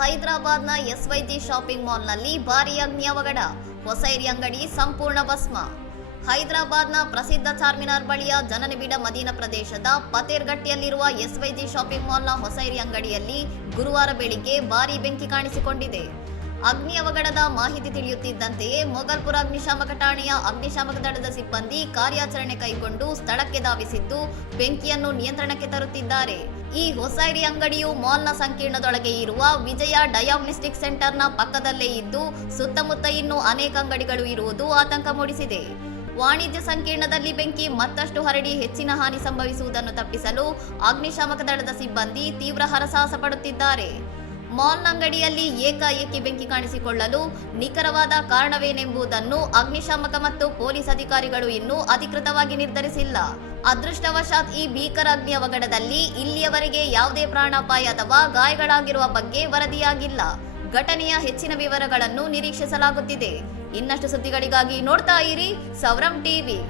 ಹೈದರಾಬಾದ್ನ ಎಸ್ವೈಜಿ ಶಾಪಿಂಗ್ ಮಾಲ್ನಲ್ಲಿ ಭಾರೀ ಅಗ್ನಿ ಅವಘಡ, ಹೊಸ ಏರಿ ಅಂಗಡಿ ಸಂಪೂರ್ಣ ಭಸ್ಮ. ಹೈದರಾಬಾದ್ನ ಪ್ರಸಿದ್ಧ ಚಾರ್ಮಿನಾರ್ ಬಳಿಯ ಜನನಿಬಿಡ ಮದೀನಾ ಪ್ರದೇಶದ ಪತೇರ್ಘಟ್ಟಿಯಲ್ಲಿರುವ ಎಸ್ವೈಜಿ ಶಾಪಿಂಗ್ ಮಾಲ್ನ ಹೊಸ ಏರಿ ಅಂಗಡಿಯಲ್ಲಿ ಗುರುವಾರ ಬೆಳಿಗ್ಗೆ ಭಾರೀ ಬೆಂಕಿ ಕಾಣಿಸಿಕೊಂಡಿದೆ. ಅಗ್ನಿ ಅವಘಡದ ಮಾಹಿತಿ ತಿಳಿಯುತ್ತಿದ್ದಂತೆಯೇ ಮೊಗಲ್ಪುರ ಅಗ್ನಿಶಾಮಕ ಠಾಣೆಯ ಅಗ್ನಿಶಾಮಕ ದಳದ ಸಿಬ್ಬಂದಿ ಕಾರ್ಯಾಚರಣೆ ಕೈಗೊಂಡು ಸ್ಥಳಕ್ಕೆ ಧಾವಿಸಿದ್ದು ಬೆಂಕಿಯನ್ನು ನಿಯಂತ್ರಣಕ್ಕೆ ತರುತ್ತಿದ್ದಾರೆ. ಈ ಹೊಸ ಏರಿ ಅಂಗಡಿಯು ಮಾಲ್ನ ಸಂಕೀರ್ಣದೊಳಗೆ ಇರುವ ವಿಜಯ ಡಯಾಗ್ನೋಸ್ಟಿಕ್ ಸೆಂಟರ್ನ ಪಕ್ಕದಲ್ಲೇ ಇದ್ದು ಸುತ್ತಮುತ್ತ ಇನ್ನೂ ಅನೇಕ ಅಂಗಡಿಗಳು ಇರುವುದು ಆತಂಕ ಮೂಡಿಸಿದೆ. ವಾಣಿಜ್ಯ ಸಂಕೀರ್ಣದಲ್ಲಿ ಬೆಂಕಿ ಮತ್ತಷ್ಟು ಹರಡಿ ಹೆಚ್ಚಿನ ಹಾನಿ ಸಂಭವಿಸುವುದನ್ನು ತಪ್ಪಿಸಲು ಅಗ್ನಿಶಾಮಕ ದಳದ ಸಿಬ್ಬಂದಿ ತೀವ್ರ ಹರಸಾಹಸ ಪಡುತ್ತಿದ್ದಾರೆ. ಮಾಲ್ನ ಅಂಗಡಿಯಲ್ಲಿ ಏಕಾಏಕಿ ಬೆಂಕಿ ಕಾಣಿಸಿಕೊಳ್ಳಲು ನಿಖರವಾದ ಕಾರಣವೇನೆಂಬುದನ್ನು ಅಗ್ನಿಶಾಮಕ ಮತ್ತು ಪೊಲೀಸ್ ಅಧಿಕಾರಿಗಳು ಇನ್ನೂ ಅಧಿಕೃತವಾಗಿ ನಿರ್ಧರಿಸಿಲ್ಲ. ಅದೃಷ್ಟವಶಾತ್ ಈ ಭೀಕರ ಅಗ್ನಿ ಅವಘಡದಲ್ಲಿ ಇಲ್ಲಿಯವರೆಗೆ ಯಾವುದೇ ಪ್ರಾಣಾಪಾಯ ಅಥವಾ ಗಾಯಗಳಾಗಿರುವ ಬಗ್ಗೆ ವರದಿಯಾಗಿಲ್ಲ. ಘಟನೆಯ ಹೆಚ್ಚಿನ ವಿವರಗಳನ್ನು ನಿರೀಕ್ಷಿಸಲಾಗುತ್ತಿದೆ. ಇನ್ನಷ್ಟು ಸುದ್ದಿಗಳಿಗಾಗಿ ನೋಡ್ತಾ ಇರಿ ಸೌರಂ ಟಿವಿ.